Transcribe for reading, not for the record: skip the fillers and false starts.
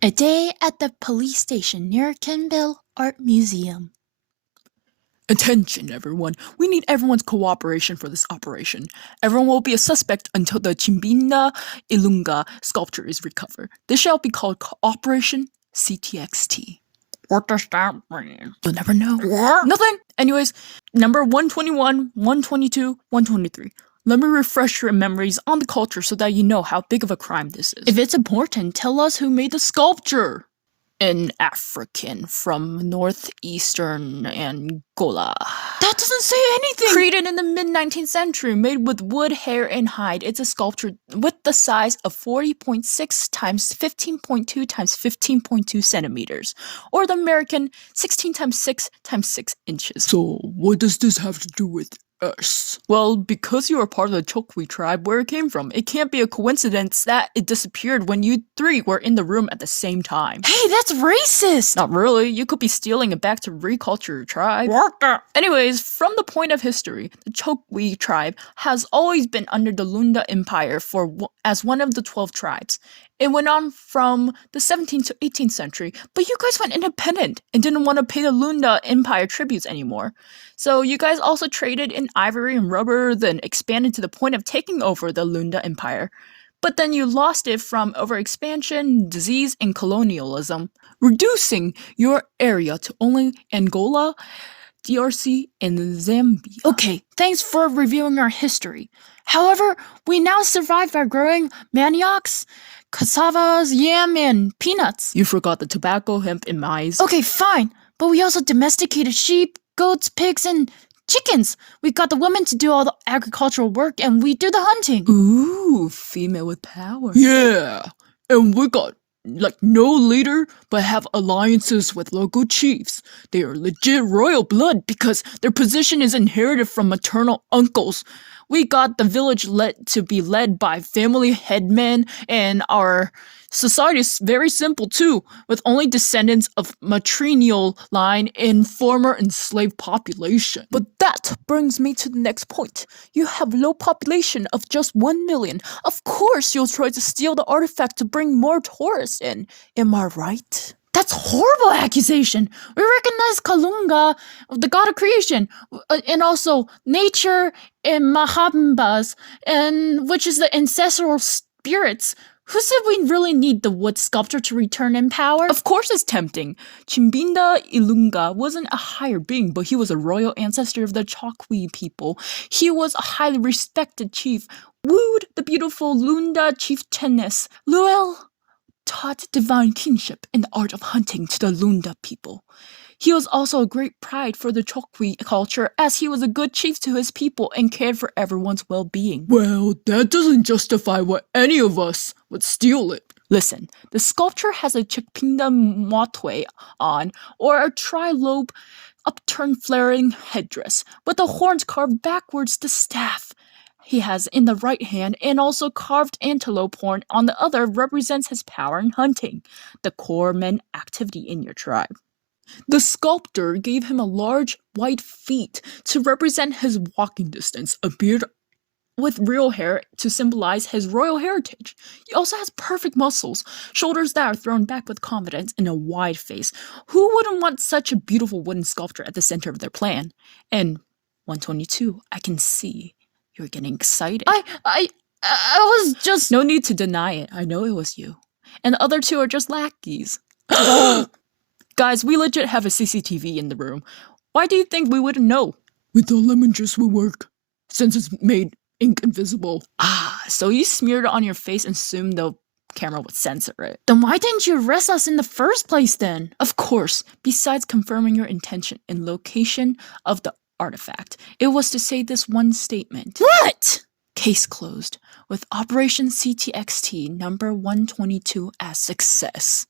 A day at the police station near Kenville Art Museum. Attention, everyone. We need everyone's cooperation for this operation. Everyone will be a suspect until the Chibinda Ilunga sculpture is recovered. This shall be called Operation ctxt. What does that mean? You'll never know. What? Nothing. Anyways, number 121, 122, 123. Let me refresh your memories on the culture so that you know how big of a crime this is. If it's important, tell us who made the sculpture. An African from northeastern Angola. That doesn't say anything! Created in the mid-19th century, made with wood, hair, and hide. It's a sculpture with the size of 40.6 times 15.2 times 15.2 centimeters, or the American 16 times 6 times 6 inches. So, what does this have to do with us? Well, because you are part of the Chokwe tribe where it came from, it can't be a coincidence that it disappeared when you three were in the room at the same time. Hey, that's racist! Not really. You could be stealing it back to reculture your tribe. What the? Anyways, from the point of history, the Chokwe tribe has always been under the Lunda Empire as one of the 12 tribes. It went on from the 17th to 18th century, but you guys went independent and didn't want to pay the Lunda Empire tributes anymore. So you guys also traded in ivory and rubber, then expanded to the point of taking over the Lunda Empire. But then you lost it from overexpansion, disease, and colonialism, reducing your area to only Angola, DRC, and Zambia. Okay, thanks for reviewing our history. However, we now survive by growing maniocs, cassavas, yam, and peanuts. You forgot the tobacco, hemp, and maize. Okay, fine, but we also domesticated sheep, goats, pigs, and chickens. We got the women to do all the agricultural work, and we do the hunting. Ooh, female with power. Yeah, and we got no leader, but have alliances with local chiefs. They are legit royal blood because their position is inherited from maternal uncles. We got the village to be led by family headmen, and our society is very simple too, with only descendants of matrilineal line and former enslaved population. But that brings me to the next point. You have low population of just 1 million. Of course you'll try to steal the artifact to bring more tourists in. Am I right? That's horrible accusation. We recognize Kalunga, the god of creation, and also nature and Mahambas, and which is the ancestral spirits. Who said we really need the wood sculpture to return in power? Of course it's tempting. Chibinda Ilunga wasn't a higher being, but he was a royal ancestor of the Chokwe people. He was a highly respected chief, wooed the beautiful Lunda chieftainess. Luel taught divine kinship and the art of hunting to the Lunda people. He was also a great pride for the Chokwe culture, as he was a good chief to his people and cared for everyone's well-being. Well, that doesn't justify why any of us would steal it. Listen, the sculpture has a Chibinda motwe on, or a tri-lobe upturned flaring headdress, with the horns carved backwards to staff he has in the right hand, and also carved antelope horn on the other represents his power in hunting, the core men activity in your tribe. The sculptor gave him a large white feet to represent his walking distance, a beard with real hair to symbolize his royal heritage. He also has perfect muscles, shoulders that are thrown back with confidence, and a wide face. Who wouldn't want such a beautiful wooden sculpture at the center of their plan? And 122, I can see you're getting excited. I was just... No need to deny it. I know it was you. And the other two are just lackeys. Guys, we legit have a CCTV in the room. Why do you think we wouldn't know? We thought lemon juice would work, since it's made ink invisible. Ah, so you smeared it on your face and assumed the camera would censor it. Then why didn't you arrest us in the first place then? Of course, besides confirming your intention and location of the artifact, it was to say this one statement. What? Case closed, with Operation ctxt number 122 as success.